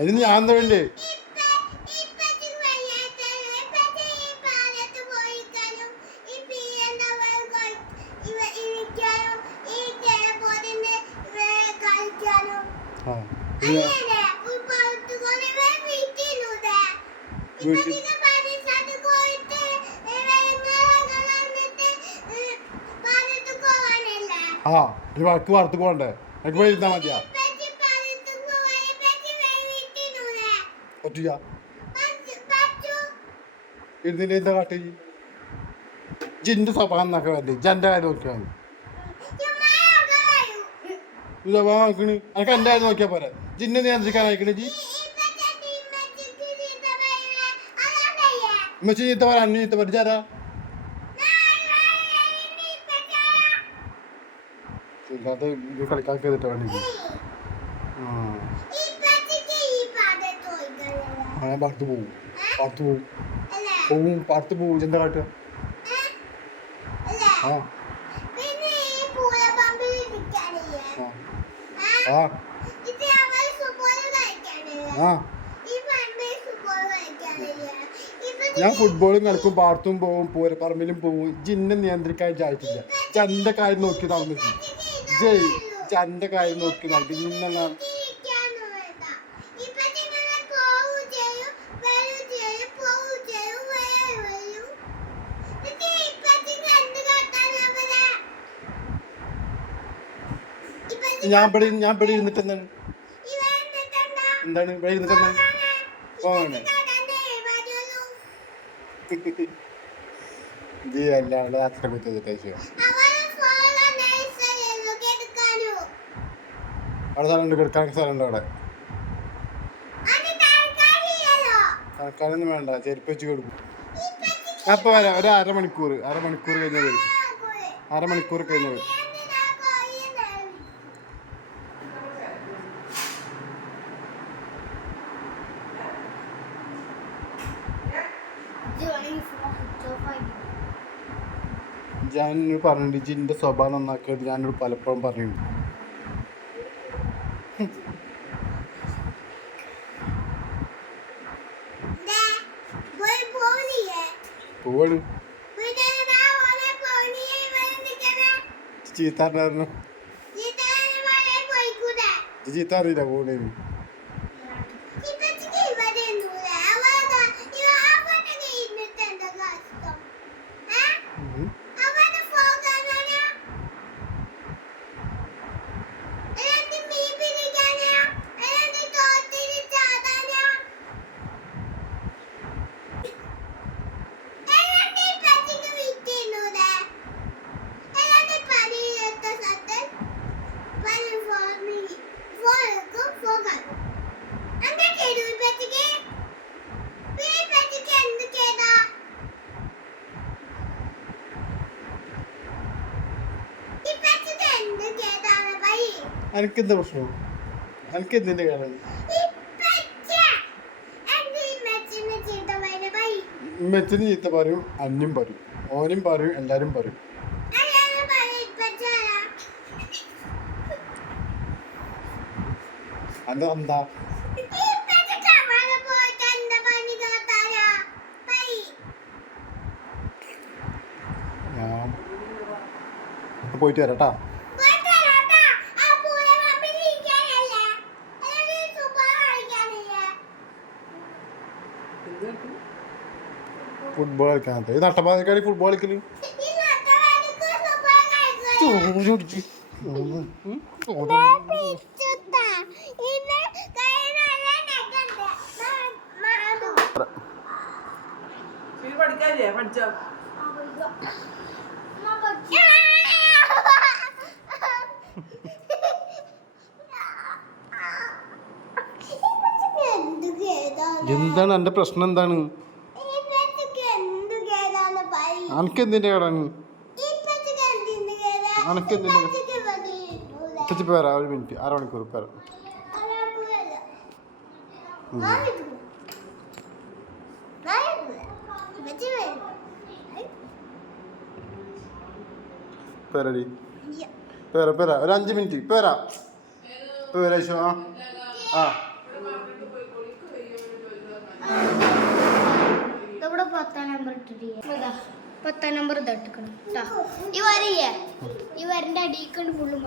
അതിന് ഞാൻ എന്താ വേണ്ടേ? വീട്ടിൽ ഒരു വഴക്ക് വാർത്ത് പോകണ്ടേ? എനിക്ക് പോയി ഇരുന്നാ മതിയാ? പറ്റില്ല. ഇരുന്നില്ല എന്താ കാട്ടി? ജിന്റെ സ്വഭാവം എന്നൊക്കെ വേണ്ടി ജന്റെ കാര്യം നോക്കിയാൽ മതി. സ്വഭാവം നോക്കണ് എനിക്ക് എൻ്റെ കാര്യം നോക്കിയാൽ പോരാ. ജിന്നെ നിയന്ത്രിക്കാൻ അയക്കണേ ജി. ഉമ്മച്ചി ചീത്ത പറയാ, അന്ന് ചീത്ത പഠിച്ചാരാ? അത് കളിക്കാൻ ചെയ്തിട്ട് വേണ്ടി പാടത്ത് പോവും, പാടത്ത് പോവും, പോവും, പാടത്ത് പോവും. എന്താ കാട്ടുക? ആ ആ ആ ഞാൻ ഫുട്ബോളും കളിക്കും, പാടത്തും പോവും, പൂരപ്പറമ്പിലും പോവും. ജിന്നെ നിയന്ത്രിക്കാൻ ചായറ്റില്ല. ചന്റെ കാര്യം നോക്കി നടന്നു. ജയ് ചന്റെ കാര്യം നോക്കി നടക്കും. ഇന്നെന്നാ ഞാൻ ഇവിടെ ഇരുന്നിട്ട് എന്താണ് ഇവിടെ ഇരുന്നിട്ട് പോകണേ? ജി അല്ലാണ്ട് അത്ര കുറ്റം അവിടെ സ്ഥലമുണ്ട്, കിടക്കാൻ സ്ഥലമുണ്ട് അവിടെ. കിടക്കാനൊന്നും വേണ്ട, ചെരുപ്പ് വെച്ച് കൊടുക്കും. അപ്പം വരാം, ഒരു അരമണിക്കൂർ കഴിഞ്ഞാൽ വരും. അരമണിക്കൂർ കഴിഞ്ഞാൽ വരും. ഞാനോട് പറഞ്ഞിട്ടുണ്ട് ജിന്റെ സ്വഭാവം നന്നാക്കിയത്. ഞാനോട് പലപ്പോഴും പറഞ്ഞിട്ടുണ്ട്. പോവാണ് ചീത്ത അറിഞ്ഞു. ചീത്ത അറിയില്ല പോണേന്. എനിക്കെന്താ പ്രശ്നം? എനിക്ക് എന്തിന്റെ കാരണം? ഉമ്മച്ചിന് ചീത്ത പറയും, അന്യം പറയും, ഓനും പറയും, എല്ലാരും പറയും. അതെന്താ? ഞാൻ പോയിട്ട് വരാട്ടാ. ഫുട്ബോൾ കളിക്കാനത്തെ ഈ നട്ടപ്പാതിക്കാരി ഫുട്ബോൾ കളിക്കല്. എന്താണ് എന്റെ പ്രശ്നം? എന്താണ് അനക്കെന്തിന്റെ കേടാണ്? അനക്കെന്തിന്റെ ഇപ്പൊ വരാം, ഒരു മിനിറ്റ്, അരമണിക്കൂർ ഇപ്പൊ വരാം. പേരടി പേര ഒരു 5 മിനിറ്റ് ഇപ്പൊ വരാം. ഇപ്പൊ വരാം. ആ ഇതാ 10 നമ്പർ ഇതെടുക്കണം കേട്ടോ. ഈ വരയ്യേ ഈ വരന്റെ അടിയിക്കൊണ്ട് ഫുള്ളും